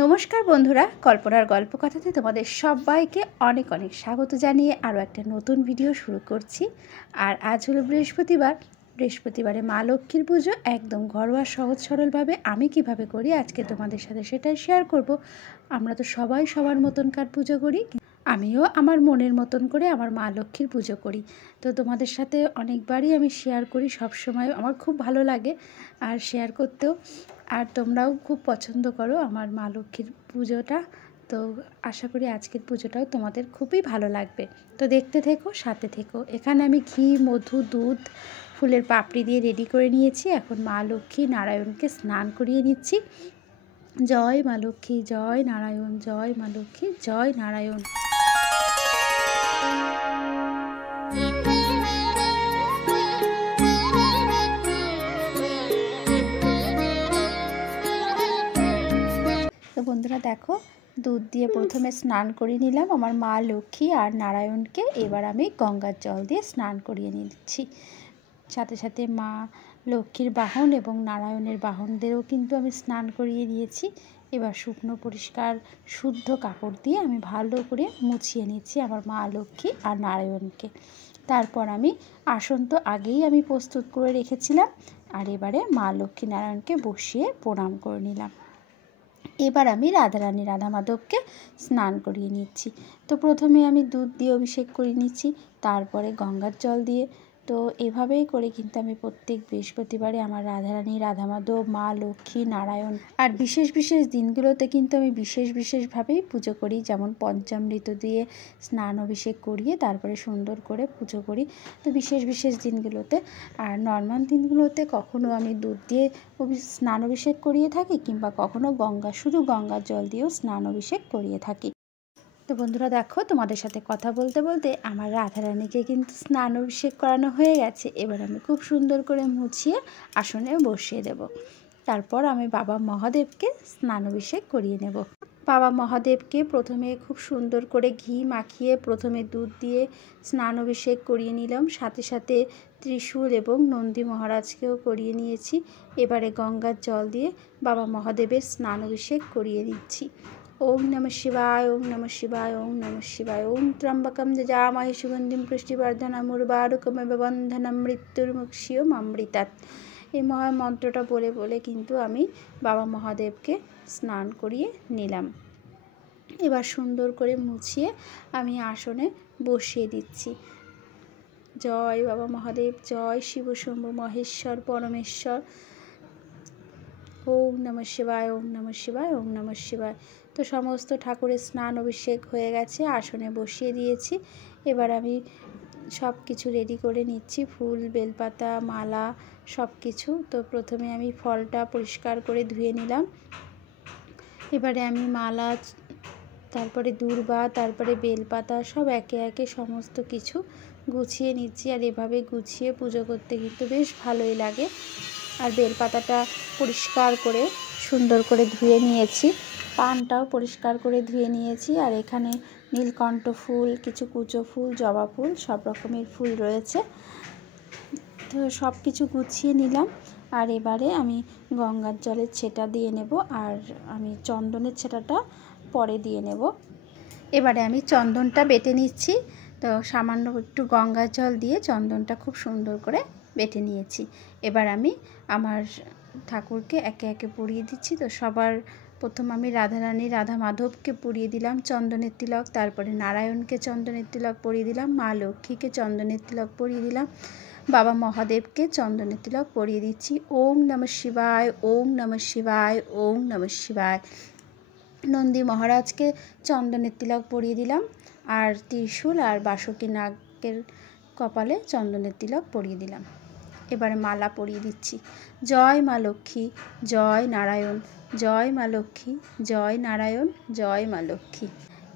নমস্কার বন্ধুরা, কল্পনার গল্প কথাতে তোমাদের সবাইকে অনেক অনেক স্বাগত জানিয়ে আরও একটা নতুন ভিডিও শুরু করছি। আর আজ হলো বৃহস্পতিবারে মা লক্ষ্মীর পুজো একদম ঘরোয়া সহজ সরলভাবে আমি কিভাবে করি আজকে তোমাদের সাথে সেটাই শেয়ার করব। আমরা তো সবাই সবার মতনকার পুজো করি, আমিও আমার মনের মতন করে আমার মা লক্ষ্মীর পুজো করি। তো তোমাদের সাথে অনেকবারই আমি শেয়ার করি, সব সময় আমার খুব ভালো লাগে আর শেয়ার করতেও। আর তোমরাও খুব পছন্দ করো আমার মা লক্ষ্মীর পুজোটা। তো আশা করি আজকের পুজোটাও তোমাদের খুবই ভালো লাগবে। তো দেখতে থেকো, সাথে থেকো। এখানে আমি ঘি, মধু, দুধ, ফুলের পাপড়ি দিয়ে রেডি করে নিয়েছি। এখন মা লক্ষ্মী নারায়ণকে স্নান করিয়ে নিচ্ছি। জয় মা লক্ষ্মী, জয় নারায়ণ, জয় মা লক্ষ্মী, জয় নারায়ণ। তো বন্ধুরা দেখো, দুধ দিয়ে প্রথমে স্নান করিয়ে নিলাম আমার মা লক্ষ্মী আর নারায়ণকে। এবার আমি গঙ্গার জল দিয়ে স্নান করিয়ে নিচ্ছি। সাথে সাথে মা লক্ষ্মীর বাহন এবং নারায়ণের বাহনদেরও কিন্তু আমি স্নান করিয়ে দিয়েছি। এবার শুকনো পরিষ্কার শুদ্ধ কাপড় দিয়ে আমি ভালো করে মুছিয়ে নিচ্ছি আমার মা লক্ষ্মী আর নারায়ণকে। তারপর আমি আসন তো আগেই আমি প্রস্তুত করে রেখেছিলাম, আর এবারে মা লক্ষ্মী নারায়ণকে বসিয়ে প্রণাম করে নিলাম। এবার আমি রাধারানী রাধা মাধবকে স্নান করিয়ে নিচ্ছি। তো প্রথমে আমি দুধ দিয়ে অভিষেক করে নিচ্ছি, তারপরে গঙ্গার জল দিয়ে। তো এভাবেই করে কিন্তু আমি প্রত্যেক বৃহস্পতিবারে আমার রাধারানী রাধা মাধব, মা লক্ষ্মী, নারায়ণ আর বিশেষ বিশেষ দিনগুলোতে কিন্তু আমি বিশেষভাবেই পুজো করি। যেমন পঞ্চামৃত দিয়ে স্নান অভিষেক করিয়ে তারপরে সুন্দর করে পুজো করি। তো বিশেষ দিনগুলোতে, আর নর্মাল দিনগুলোতে কখনো আমি দুধ দিয়ে স্নান অভিষেক করিয়ে থাকি, কিংবা কখনো শুধু গঙ্গার জল দিয়েও স্নান অভিষেক করিয়ে থাকি। তো বন্ধুরা দেখো, তোমাদের সাথে কথা বলতে বলতে আমার রাধারানীকে কিন্তু স্নান অভিষেক করানো হয়ে গেছে। এবার আমি খুব সুন্দর করে মুছিয়ে আসনে বসিয়ে দেব। তারপর আমি বাবা মহাদেবকে স্নান অভিষেক করিয়ে নেব। বাবা মহাদেবকে প্রথমে খুব সুন্দর করে ঘি মাখিয়ে প্রথমে দুধ দিয়ে স্নান অভিষেক করিয়ে নিলাম। সাথে সাথে ত্রিশূল এবং নন্দী মহারাজকেও করিয়ে নিয়েছি। এবারে গঙ্গার জল দিয়ে বাবা মহাদেবের স্নান অভিষেক করিয়ে দিচ্ছি। ওম নমঃ শিবায়, ওম নমঃ শিবায়, ওম নমঃ শিবায়। ওম ত্র্যম্বকম যজামহে সুগন্ধিম পুষ্টিবর্ধনম উর্বারুকমিব বন্ধনম মৃত্যুর্মুক্ষীয়মামৃতাৎ। এই মহা মন্ত্রটা বলে বলে কিন্তু আমি বাবা মহাদেবকে স্নান করিয়ে নিলাম। এবার সুন্দর করে মুছিয়ে আমি আসনে বসিয়ে দিচ্ছি। জয় বাবা মহাদেব, জয় শিব শম্ভু মহেশ্বর পরমেশ্বর। ওম নমঃ শিবায়, ওম নমঃ শিবায়, ওম নমঃ শিবায়। তো সমস্ত ঠাকুরের স্নান অভিষেক হয়ে গেছে, আসনে বসিয়ে দিয়েছি। এবার আমি সব কিছু রেডি করে নিচ্ছি, ফুল, বেলপাতা, মালা সব কিছু। তো প্রথমে আমি ফলটা পরিষ্কার করে ধুয়ে নিলাম। এবারে আমি মালা, তারপরে দূর্বা, তারপরে বেলপাতা সব একে একে সমস্ত কিছু গুছিয়ে নিচ্ছি। আর এভাবে গুছিয়ে পুজো করতে কিন্তু বেশ ভালোই লাগে। আর বেলপাতাটা পরিষ্কার করে সুন্দর করে ধুয়ে নিয়েছি, পানটাও পরিষ্কার করে ধুয়ে নিয়েছি। আর এখানে নীলকণ্ঠ ফুল, কিছু কুচো ফুল, জবা ফুল, সব রকমের ফুল রয়েছে। তো সব কিছু গুছিয়ে নিলাম। আর এবারে আমি গঙ্গার জলের ছেটা দিয়ে নেব, আর আমি চন্দনের ছেটাটা পরে দিয়ে নেব। এবারে আমি চন্দনটা বেটে নিচ্ছি। তো সামান্য একটু গঙ্গার জল দিয়ে চন্দনটা খুব সুন্দর করে বেটে নিয়েছি। এবার আমি আমার ঠাকুরকে একে একে পরিয়ে দিচ্ছি। তো সবার প্রথম আমি রাধারানী রাধা মাধবকে পরিয়ে দিলাম চন্দনের তিলক, তারপরে নারায়ণকে চন্দনের তিলক পরিয়ে দিলাম, মা লক্ষ্মীকে চন্দনের তিলক পরিয়ে দিলাম, বাবা মহাদেবকে চন্দনের তিলক পরিয়ে দিচ্ছি। ওম নমঃ শিবায়, ওম নমঃ শিবায়, ওম নমঃ শিবায়। নন্দী মহারাজকে চন্দনের তিলক পরিয়ে দিলাম, আর ত্রিশূল আর বাসুকী নাগের কপালে চন্দনের তিলক পরিয়ে দিলাম। এবারে মালা পরিয়ে দিচ্ছি। জয় মা লক্ষ্মী, জয় নারায়ণ, জয় মা লক্ষ্মী, জয় নারায়ণ, জয় মা লক্ষ্মী।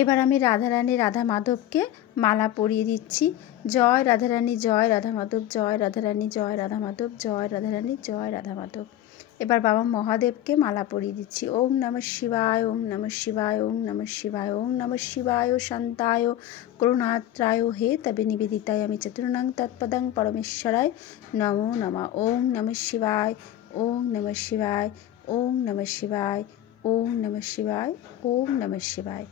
এবার আমি রাধারানী রাধা মাধবকে মালা পরিয়ে দিচ্ছি। জয় রাধারানী, জয় রাধা মাধব, জয় রাধারানী, জয় রাধা মাধব, জয় রাধারানী, জয় রাধা মাধব। এবার বাবা মহাদেবকে মালা পরিয়ে দিচ্ছি। ওম নমঃ শিবায়, ওম নমঃ শিবায়, ওম নমঃ শিবায়, ওম নমঃ শিবায় শান্তায় করুণাত্রায় হে তবে নিবেদিতায় আমি চতুর্ণং তৎপদং পরমেশ্বরায় নমো নমঃ। ওম নমঃ শিবায়, ওম নমঃ শিবায়, ওম নমঃ শিবায়, ওম নমঃ শিবায়, ওম নমঃ শিবায়।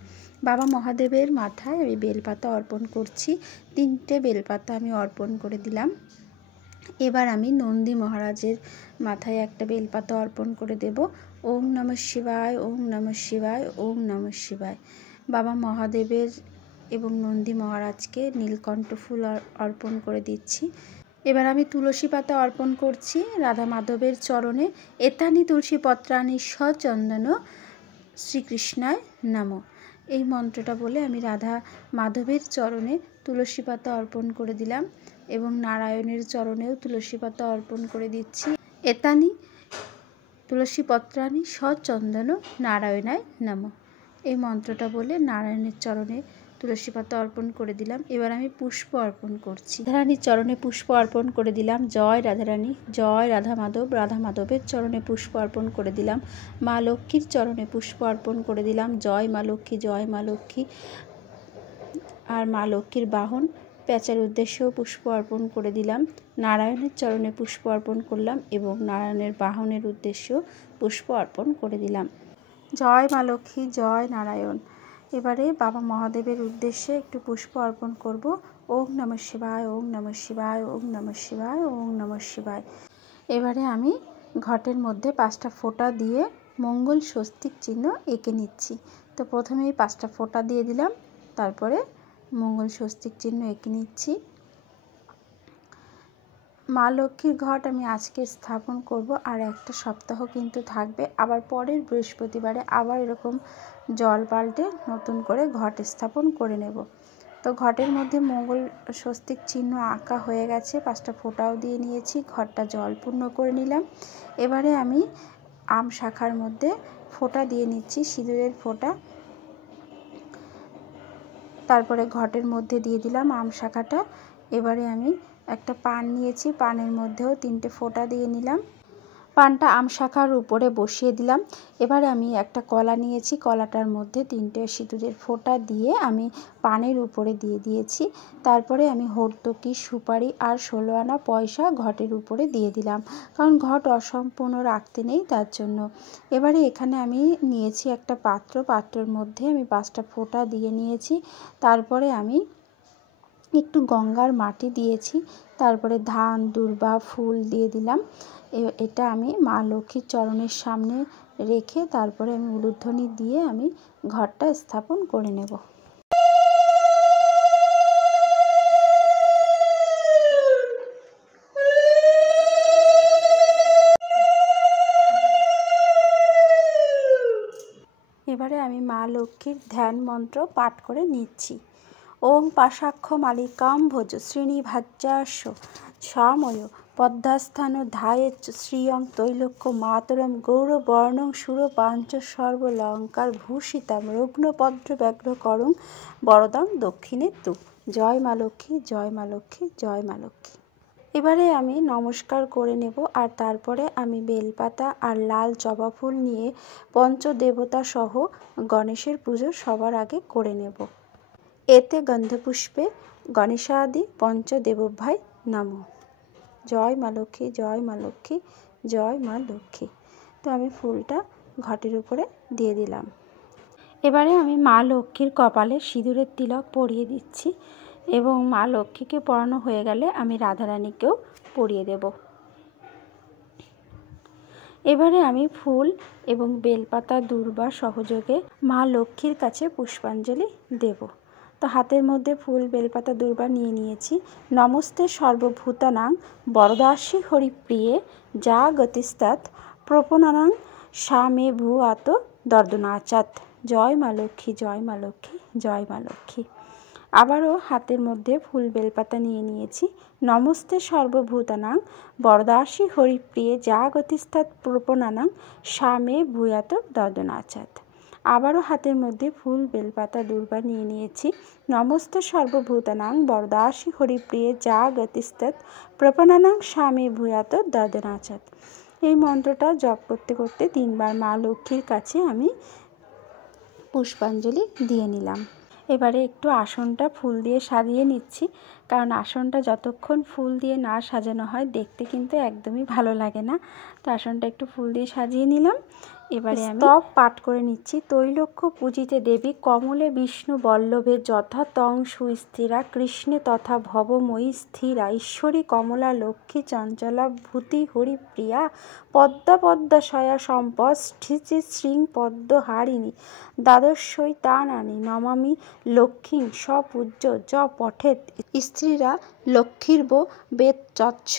বাবা মহাদেবের মাথায় আমি বেলপাতা অর্পণ করছি। 3টে বেলপাতা আমি অর্পণ করে দিলাম। এবার আমি নন্দী মহারাজের মাথায় একটা বেলপাতা অর্পণ করে দেব। ওম নমঃ শিবায়, ওম নমঃ শিবায়, ওম নমঃ শিবায়। বাবা মহাদেবের এবং নন্দী মহারাজকে নীলকণ্ঠ ফুল অর্পণ করে দিচ্ছি। এবার আমি তুলসী পাতা অর্পণ করছি রাধা মাধবের চরণে। এতানি তুলসী পত্রানি সচন্দন শ্রীকৃষ্ণায় নমঃ। এই মন্ত্রটা বলে আমি রাধা মাধবের চরণে তুলসী পাতা অর্পণ করে দিলাম এবং নারায়ণের চরণেও তুলসী পাতা অর্পণ করে দিচ্ছি। এতানি তুলসী পত্রানি সচন্দন নারায়ণায় নমঃ। এই মন্ত্রটা বলে নারায়ণের চরণে তুলসী পাতা অর্পণ করে দিলাম। এবার আমি পুষ্প অর্পণ করছি। রাধারানীর চরণে পুষ্প অর্পণ করে দিলাম। জয় রাধারানী, জয় রাধা মাধব। রাধা মাধবের চরণে পুষ্প অর্পণ করে দিলাম। মা লক্ষ্মীর চরণে পুষ্প অর্পণ করে দিলাম। জয় মা লক্ষ্মী, জয় মা লক্ষ্মী। আর মা লক্ষ্মীর বাহন প্যাঁচার উদ্দেশ্যেও পুষ্প অর্পণ করে দিলাম। নারায়ণের চরণে পুষ্প অর্পণ করলাম এবং নারায়ণের বাহনের উদ্দেশ্যেও পুষ্প অর্পণ করে দিলাম। জয় মা লক্ষ্মী, জয় নারায়ণ। এবারে বাবা মহাদেবের উদ্দেশ্যে একটু পুষ্প অর্পণ করব। ওম নমঃ শিবায়, ওম নমঃ শিবায়, ওম নমঃ শিবায়, ওম নমঃ শিবায়। এবারে আমি ঘটের মধ্যে 5টা ফোঁটা দিয়ে মঙ্গল স্বস্তিক চিহ্ন এঁকে নিচ্ছি। তো প্রথমেই 5টা ফোঁটা দিয়ে দিলাম, তারপরে মঙ্গল স্বস্তিক চিহ্ন এঁকে নিচ্ছি। মা লক্ষ্মীর ঘট আমি আজকে স্থাপন করব, আর একটা সপ্তাহ কিন্তু থাকবে। আবার পরের বৃহস্পতিবারে আবার এরকম জল পাল্টে নতুন করে ঘট স্থাপন করে নেব। তো ঘটের মধ্যে মঙ্গল স্বস্তিক চিহ্ন আঁকা হয়ে গেছে, 5টা ফোঁটাও দিয়ে নিয়েছি, ঘরটা জলপূর্ণ করে নিলাম। এবারে আমি আম শাখার মধ্যে ফোঁটা দিয়ে নিচ্ছি, সিঁদুরের ফোঁটা। তারপরে ঘটের মধ্যে দিয়ে দিলাম আম শাখাটা। এবারে আমি একটা পান নিয়েছি, পানের মধ্যেও 3টে ফোঁটা দিয়ে নিলাম। পানটা আম শাখার উপরে বসিয়ে দিলাম। এবারে আমি একটা কলা নিয়েছি, কলাটার মধ্যে 3টে সিঁদুরের ফোঁটা দিয়ে আমি পানের উপরে দিয়ে দিয়েছি। তারপরে আমি হর্তকি, সুপারি আর 16 আনা পয়সা ঘটের উপরে দিয়ে দিলাম, কারণ ঘট অসম্পূর্ণ রাখতে নেই, তার জন্য। এবারে এখানে আমি নিয়েছি একটা পাত্র, পাত্রের মধ্যে আমি 5টা ফোঁটা দিয়ে নিয়েছি। তারপরে আমি একটু গঙ্গার মাটি দিয়েছি, তারপরে ধান, দূর্বা, ফুল দিয়ে দিলাম। এটা আমি মা লক্ষ্মীর চরণের সামনে রেখে তারপরে আমি উলুধ্বনি দিয়ে আমি ঘরটা স্থাপন করে নেব। এবারে আমি মা লক্ষ্মীর ধ্যান মন্ত্র পাঠ করে নিচ্ছি। ওং পাশাক্ষ মালিকাম ভোজ শ্রীনিভাজ্যাস্য স্বাময় পদ্মাস্থান ধায়েচ্চ শ্রিয়ং তৈলক্য মাতরম গৌরবর্ণং সুরপাঞ্চ সর্বলঙ্কার ভূষিতাম রুগ্নপদ্র ব্যগ্র করং বরদাং দক্ষিণে তু। জয় মা লক্ষ্মী, জয় মা লক্ষ্মী, জয় মা লক্ষ্মী। এবারে আমি নমস্কার করে নেব, আর তারপরে আমি বেলপাতা আর লাল জবা ফুল নিয়ে পঞ্চদেবতা সহ গণেশের পুজো সবার আগে করে নেব। এতে গন্ধপুষ্পে গণেশাদি পঞ্চদেবভ্যায় নমঃ। জয় মা লক্ষ্মী, জয় মা লক্ষ্মী, জয় মা লক্ষ্মী। তো আমি ফুলটা ঘটের উপরে দিয়ে দিলাম। এবারে আমি মা লক্ষ্মীর কপালে সিঁদুরের তিলক পরিয়ে দিচ্ছি এবং মা লক্ষ্মীকে পরানো হয়ে গেলে আমি রাধারানীকেও পরিয়ে দেব। এবারে আমি ফুল এবং বেলপাতা, দূর্বা সহযোগে মা লক্ষ্মীর কাছে পুষ্পাঞ্জলি দেব। তো হাতের মধ্যে ফুল, বেলপাতা, দূর্বা নিয়ে নিয়েছি। নমস্তে সর্বভূতানাং বরদাসী হরিপ্রিয়ে যা গতিস্তাৎ প্রপন্নানাং সা মে ভূয়াত দর্দনাচাৎ। জয় মা লক্ষ্মী, জয় মা লক্ষ্মী, জয় মা লক্ষ্মী। আবারও হাতের মধ্যে ফুল, বেলপাতা নিয়ে নিয়েছি। নমস্তে সর্বভূতানাং বরদাসী হরিপ্রিয়ে যা গতিস্তাৎ প্রপন্নানাং সা মে ভূয়াত দর্দনাচাৎ। আবারও হাতের মধ্যে ফুল, বেলপাতা, দূর্বা নিয়ে নিয়েছি। নমস্তে সর্বভূতানাং বরদাসী হরিপ্রিয়ে যা গতিস্তাৎ প্রপন্নানাং সা মে ভূয়াত দর্দনাচাৎ। এই মন্ত্রটা জপ করতে করতে 3বার মা লক্ষ্মীর কাছে আমি পুষ্পাঞ্জলি দিয়ে নিলাম। এবারে একটু আসনটা ফুল দিয়ে সাজিয়ে নিচ্ছি, কারণ আসনটা যতক্ষণ ফুল দিয়ে না সাজানো হয় দেখতে কিন্তু একদমই ভালো লাগে না। তো আসনটা একটু ফুল দিয়ে সাজিয়ে নিলাম। এবারে আমি স্তব পাঠ করে নিচ্ছি। তৈলক্ষ্য পূজিতে দেবী কমলে বিষ্ণু বল্লভে যথা তং সুস্থিরা কৃষ্ণে তথা ভবময়ী স্থিরা ঈশ্বরী কমলা লক্ষ্মী চঞ্চলা ভূতি হরিপ্রিয়া পদ্মা পদ্মাশয়া সম্পদ স্থিতি শৃং পদ্মহারিণী দ্বাদশই তানানি নমামি লক্ষ্মী সপূজ্য য পঠেত স্ত্রীরা লক্ষ্মীর্ব বেদ যচ্ছ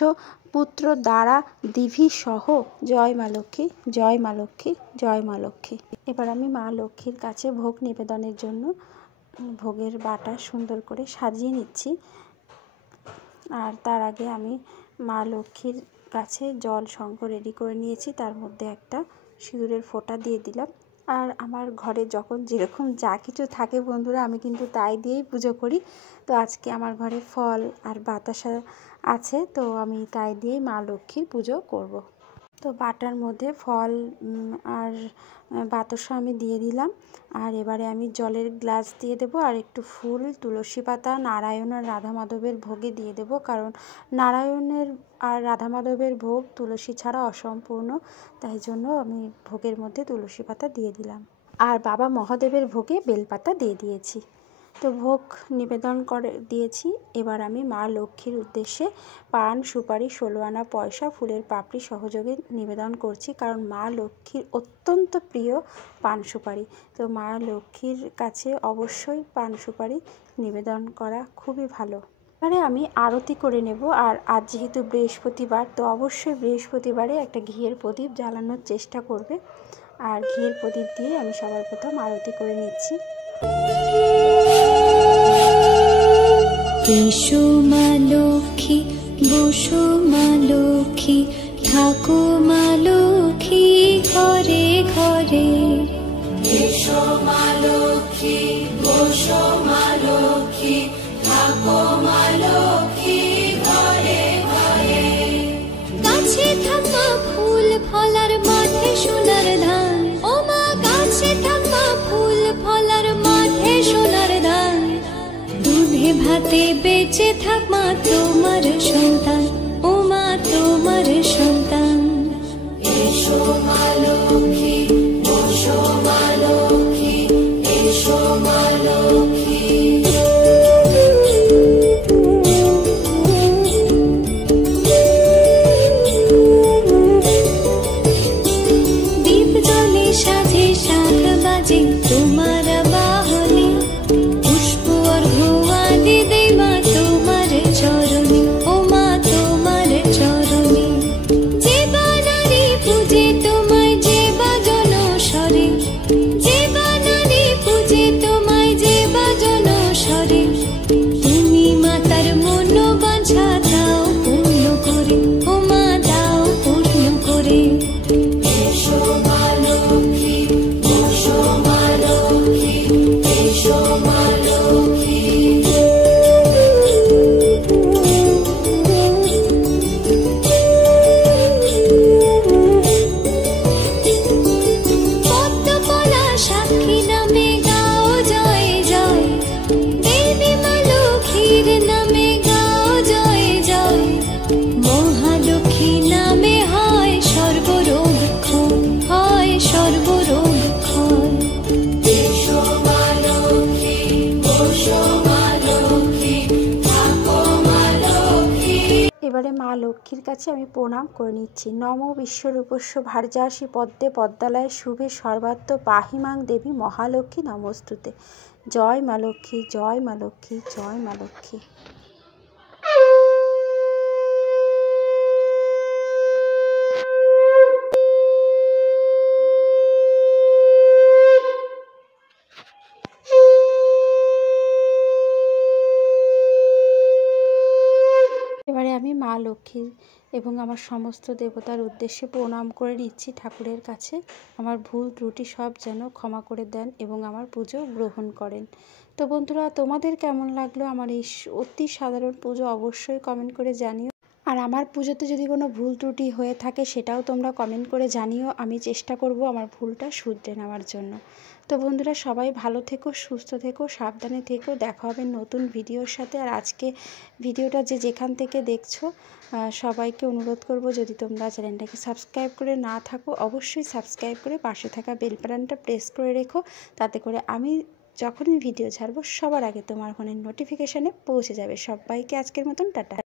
পুত্র দ্বারা দিভি সহ। জয় মা লক্ষ্মী, জয় মা লক্ষ্মী, জয় মা লক্ষ্মী। এবার আমি মা লক্ষ্মীর কাছে ভোগ নিবেদনের জন্য ভোগের বাটা সুন্দর করে সাজিয়ে নিচ্ছি। আর তার আগে আমি মা লক্ষ্মীর কাছে জল শঙ্খ রেডি করে নিয়েছি, তার মধ্যে একটা সিঁদুরের ফোঁটা দিয়ে দিলাম। আর আমার ঘরে যখন যেরকম যা কিছু থাকে বন্ধুরা, আমি কিন্তু তাই দিয়েই পুজো করি। তো আজকে আমার ঘরে ফল আর বাতাসা আছে, তো আমি তাই দিয়েই মা লক্ষ্মীর পুজো করব। তো বাটার মধ্যে ফল আর বাতাসা আমি দিয়ে দিলাম। আর এবারে আমি জলের গ্লাস দিয়ে দেবো, আর একটু ফুল, তুলসী পাতা, নারায়ণ আর রাধা মাধবের ভোগে দিয়ে দেবো, কারণ নারায়ণের আর রাধা মাধবের ভোগ তুলসী ছাড়া অসম্পূর্ণ, তাই জন্য আমি ভোগের মধ্যে তুলসী পাতা দিয়ে দিলাম। আর বাবা মহাদেবের ভোগে বেলপাতা দিয়ে দিয়েছি। তো ভোগ নিবেদন করে দিয়েছি। এবার আমি মা লক্ষ্মীর উদ্দেশ্যে পান, সুপারি, 16 আনা পয়সা, ফুলের পাপড়ি সহযোগে নিবেদন করছি, কারণ মা লক্ষ্মীর অত্যন্ত প্রিয় পান সুপারি। তো মা লক্ষ্মীর কাছে অবশ্যই পান সুপারি নিবেদন করা খুবই ভালো। এবারে আমি আরতি করে নেব। আর আজ যেহেতু বৃহস্পতিবার, তো অবশ্যই বৃহস্পতিবারে একটা ঘিয়ের প্রদীপ জ্বালানোর চেষ্টা করবে। আর ঘিয়ের প্রদীপ দিয়ে আমি সবার প্রথম আরতি করে নিচ্ছি। এসো মা লক্ষ্মী, বসো মা লক্ষ্মী, থাকো মা লক্ষ্মী ঘরে ঘরে। এসো মা লক্ষ্মী, বসো মা লক্ষ্মী, থাকো মা লক্ষ্মী ঘরে ঘরে। গাছে থাকা ফুল ফলার মাঠে সোনার ধান, ও মা গাছে থাকা ফুল ফলার মাঠে সোনার ধান। দুধে ভাতে বেঁচে থাক মা তোমার সন্তান, ও মা তোমার সন্তান। এসো মা লক্ষ্মী, বসো মা লক্ষ্মী, এসো মা লক্ষ্মী। দীপ জলে সাজে শাখ বাজে তোমার বাহনে, পুষ্প অর্ঘ্য দে মা তোমার চরণে, ও মা তোমার চরণে। যে বানারি পূজে তোমায় যে বাজন স্বরে, যে বানারি পূজে তোমায় যে বাজন স্বরে। তুমি মাতার মনোবাঞ্ছা দাও পূর্ণ করে, ও মা দাও পূর্ণ করে। এসো মা লক্ষ্মী, বসো মা লক্ষ্মী, এসো মা লক্ষ্মী। পদ্মপলা সাক্ষী নামে গাও জয় জয়, দেবী মা লক্ষ্মীর নামে গাও জয় জয়। মহালক্ষ্মী নামে হয় সর্বরোগ ক্ষয়, হয় সর্বরোগ ক্ষয়। এসো মা লক্ষ্মী, বসো মা লক্ষ্মী, থাকো মা লক্ষ্মী। এবারে মা লক্ষ্মীর কাছে আমি প্রণাম করে নিচ্ছি। নম বিশ্বরূপস্য ভার্যাসি পদ্মে পদ্মালয়ে শুভে সর্বাত্ম পাহিমাং দেবী মহালক্ষ্মী নমস্তুতে। জয় মা লক্ষ্মী, জয় মা লক্ষ্মী, জয় মা লক্ষ্মী। এবারে আমি মা লক্ষ্মীর এবং আমার সমস্ত দেবতার উদ্দেশ্যে প্রণাম করে নিচ্ছি ঠাকুরের কাছে। আমার ভুল ত্রুটি সব যেন ক্ষমা করে দেন এবং আমার পুজো গ্রহণ করেন। তো বন্ধুরা, তোমাদের কেমন লাগলো আমার এই অতি সাধারণ পুজো অবশ্যই কমেন্ট করে জানিও। আর আমার পুজোতে যদি কোনো ভুল ত্রুটি হয়ে থাকে সেটাও তোমরা কমেন্ট করে জানিও। আমি চেষ্টা করব আমার ভুলটা শুধরে নেওয়ার জন্য। তো বন্ধুরা সবাই ভালো থেকো, সুস্থ থেকো, সাবধানে থেকো। দেখা হবে নতুন ভিডিওর সাথে। আর আজকে ভিডিওটা যে যেখান থেকে দেখছো সবাইকে অনুরোধ করব, যদি তোমরা চ্যানেলটাকে সাবস্ক্রাইব করে না থাকো অবশ্যই সাবস্ক্রাইব করে পাশে থাকা বেল বাটনটা প্রেস করে রেখো, তাতে করে আমি যখনই ভিডিও ছাড়বো সবার আগে তোমার ফোনের নোটিফিকেশানে পৌঁছে যাবে। সবাইকে আজকের মতন টাটা।